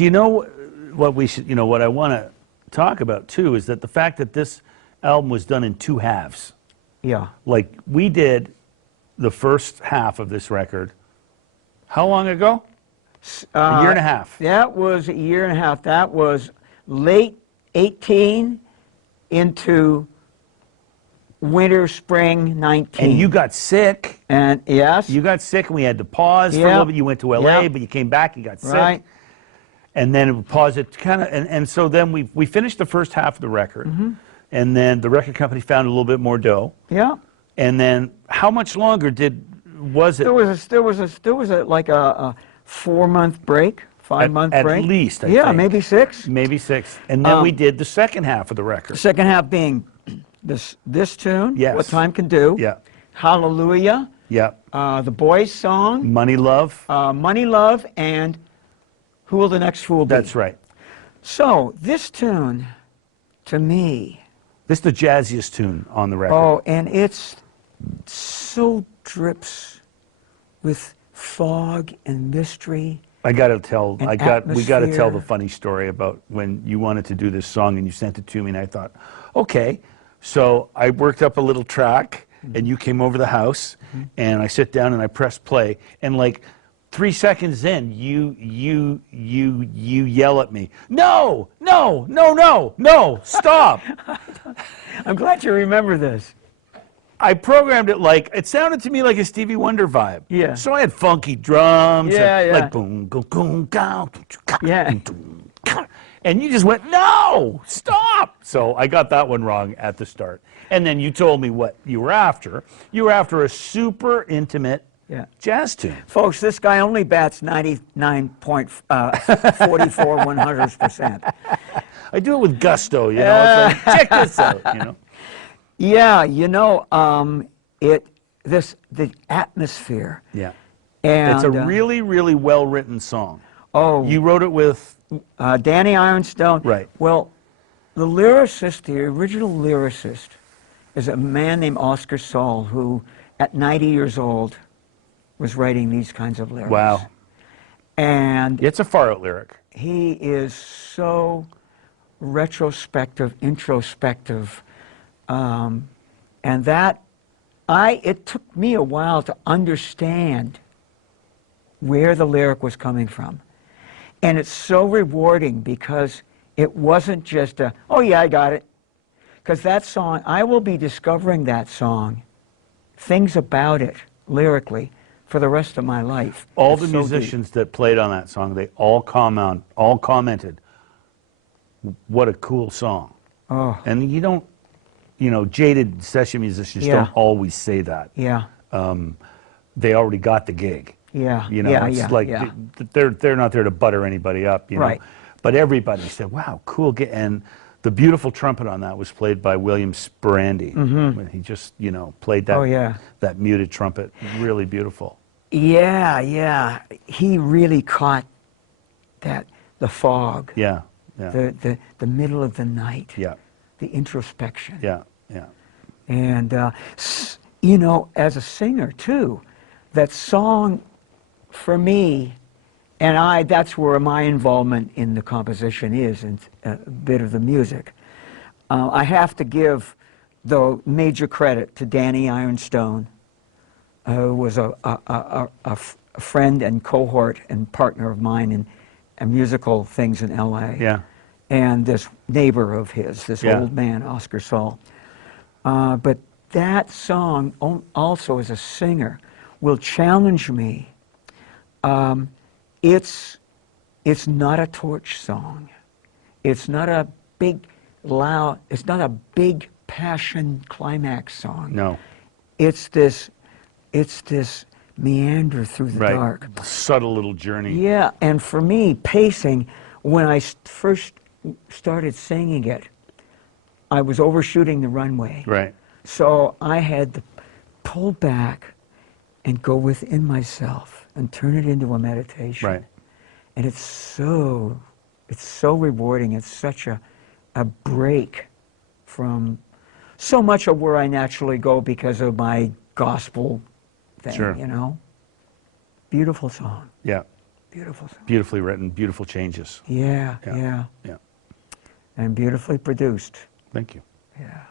Do you know what we should, what I want to talk about too is that the fact that this album was done in 2 halves. Yeah. Like we did the first half of this record, how long ago? A year and a half. That was a year and a half. That was late 18 into winter, spring 19. And you got sick. And yes. You got sick and we had to pause for a little bit. You went to LA, but you came back, you got sick. Right. And then it paused it kind of, and so then we finished the first half of the record. And then the record company found a little bit more dough. Yeah. And then how much longer was it? There was like a 4-month break, 5-month break. At least, I think. Maybe 6. Maybe 6. And then we did the second half of the record. The second half being this tune, yes. What Time Can Do. Yeah. Hallelujah. Yeah. The Boys song. Money Love. Money Love and Who Will the Next Fool Be? That's right. So this tune, to me. This is the jazziest tune on the record. Oh, and it's so drips with fog and mystery. I got to tell, we got to tell the atmosphere. funny story about when you wanted to do this song and you sent it to me and I thought, okay. So I worked up a little track and you came over the house and I sit down and I press play and like 3 seconds in, you yell at me, no, stop. I'm glad you remember this. I programmed it like, it sounded to me like a Stevie Wonder vibe. Yeah. So I had funky drums. Yeah, yeah. Like boom, boom, boom, boom, Yeah. and you just went, no, stop. So I got that one wrong at the start. And then you told me what you were after. You were after a super intimate jazz tune. Folks, this guy only bats 99.44%. I do it with gusto, you know. It's like, check this out, you know. Yeah, the atmosphere. Yeah. And it's a really, really well-written song. Oh. You wrote it with? Danny Ironstone. Right. Well, the lyricist, the original lyricist, is a man named Oscar Saul, who at 90 years old was writing these kinds of lyrics. Wow. And it's a far-out lyric. He is so retrospective, introspective, and that it took me a while to understand where the lyric was coming from. And it's so rewarding because it wasn't just a, oh yeah, I got it. Because that song, I will be discovering that song, things about it, lyrically, for the rest of my life. All the musicians that played on that song, they all commented, what a cool song. Oh. And you don't, jaded session musicians don't always say that. Yeah. They already got the gig. Yeah. It's like they're not there to butter anybody up, Right. But everybody said, wow, cool gig. And the beautiful trumpet on that was played by William Sperandei. He just, played that, that muted trumpet. Really beautiful. Yeah. He really caught that, the fog. Yeah. The middle of the night. Yeah. The introspection. Yeah. And, as a singer, too, that song, for me, and that's where my involvement in the composition is, and a bit of the music. I have to give the major credit to Danny Ironstone, who was a friend and cohort and partner of mine in musical things in LA. Yeah. And this neighbor of his, this old man, Oscar Saul. But that song, also as a singer, will challenge me. It's not a torch song. It's not a big, loud, it's not a big passion climax song. No. It's this meander through the dark. Subtle little journey. Yeah, and for me, pacing, when I first started singing it, I was overshooting the runway. Right. So I had to pull back and go within myself and turn it into a meditation. Right. And it's so rewarding. It's such a break from so much of where I naturally go because of my gospel thing, Sure. Beautiful song. Yeah. Beautiful song. Beautifully written, beautiful changes. Yeah, Yeah. yeah. Yeah. And beautifully produced. Thank you. Yeah.